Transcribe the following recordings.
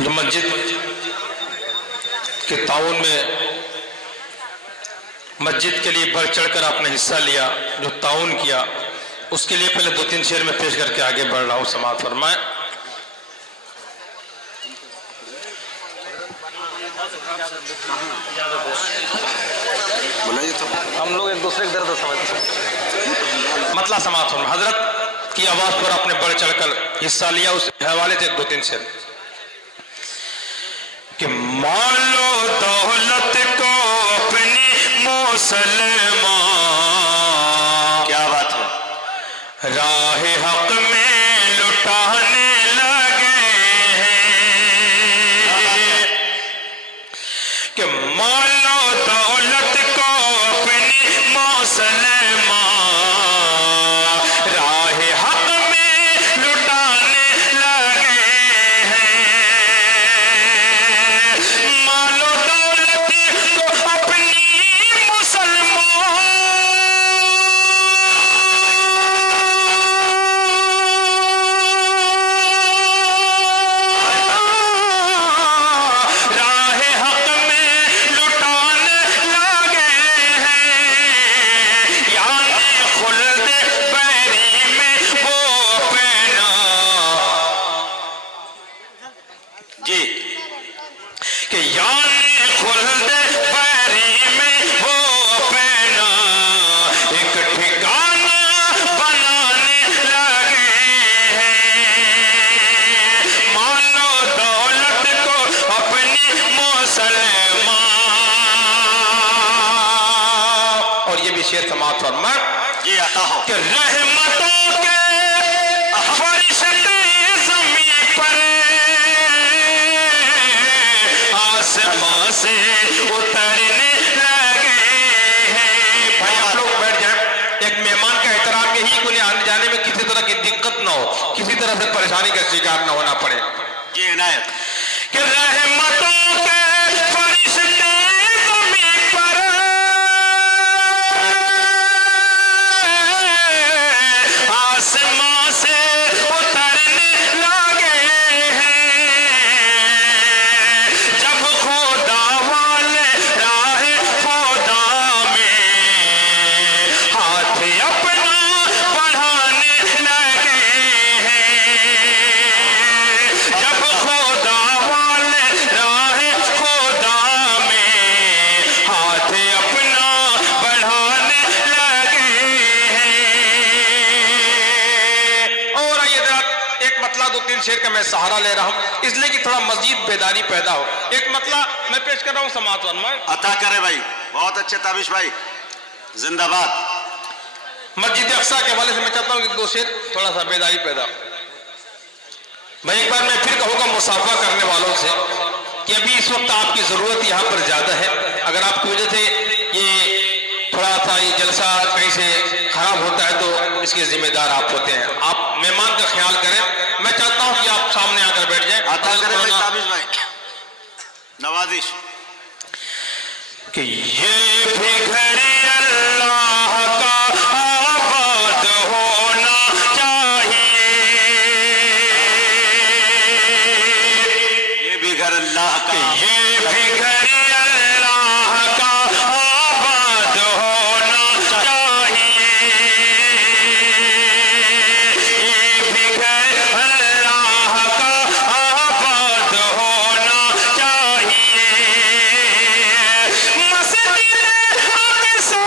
جو مسجد کے تعاون میں مسجد کے لیے بڑھ چڑھ کر آپ نے حصہ لیا، جو تعاون کیا، اس کے لیے پہلے 2-3 شعر میں پیش کر کے آگے بڑھ رہا ہوں، سماعت فرمائیں۔ ہم لوگ ایک دوسرے کے درد سمجھتے ہیں، مطلع سماعت فرمائیں۔ حضرت کی آواز پر آپ نے بڑھ چڑھ کر حصہ لیا، اس حوالے سے 2-3 شعر کہ مال و دولت کو اپنی مسلمان، کیا بات ہے، راہ حق میں لٹانے لگے ہیں، کہ مال و دولت کو اپنی مسلمان راہ حق میں لٹانے لگے ہیں، مال و دولت کو اپنی مسلمان شیر سماعت فرمائیں جی عطا ہو کہ رحمتوں کے فرشتے زمین پر آسمان سے اترنے لگے ہیں۔ بھائی آپ لوگ بیٹھ جائیں، ایک مہمان کا احترام یہی کہ انہیں آنے جانے میں کسی طرح کی دقت نہ ہو، کسی طرح سے پریشانی کا شکار نہ ہونا پڑے۔ جی عنایت کہ رحمتوں کے فرشتے زمین پر آسمان سے اترنے لگے ہیں، جب خدا والے راہ خدا میں ہاتھ اپنا بڑھانے لگے ہیں، جب خدا والے راہ خدا میں ہاتھ اپنا بڑھانے لگے ہیں۔ اور آئیے ذرا ایک مطلع 2-3 شعر کا میں سہارا لے رہا ہوں اس لیے کہ تھوڑا مزید بیداری پیدا ہو۔ ایک مطلع میں پیش کر رہا ہوں، سماعت فرمائیں۔ عطا کرے بھائی، بہت اچھے تابش بھائی، زندہ باد۔ مسجد اقصیٰ کے حوالے سے میں چاہتا ہوں کہ 2 شعر تھوڑا سا بیداری پیدا ہو۔ میں ایک بار میں پھر کہوں گا مصافحہ کرنے والوں سے کہ ابھی اس وقت آپ کی ضرورت یہاں پر زیادہ ہے۔ اگر آپ کی وجہ سے یہ تھوڑا سا یہ جلسہ کہیں سے خراب ہوتا ہے تو اس کے ذمہ دار آپ ہوتے ہیں۔ آپ مہمان کا خیال کریں۔ میں چاہتا ہوں کہ آپ سامنے آ کر بیٹھ جائیں۔ عطا کرے بھائی تابش بھائی، نوازش کہ یہ بھی گھر اللہ کا آباد ہونا چاہیے، یہ بھی گھر اللہ کا، یہ بھی گھر اللہ کا آباد ہونا چاہیے، یہ بھی گھر اللہ کا آباد ہونا چاہیے، مسجد اقصیٰ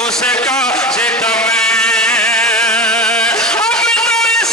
اس کا ستم اب تو اس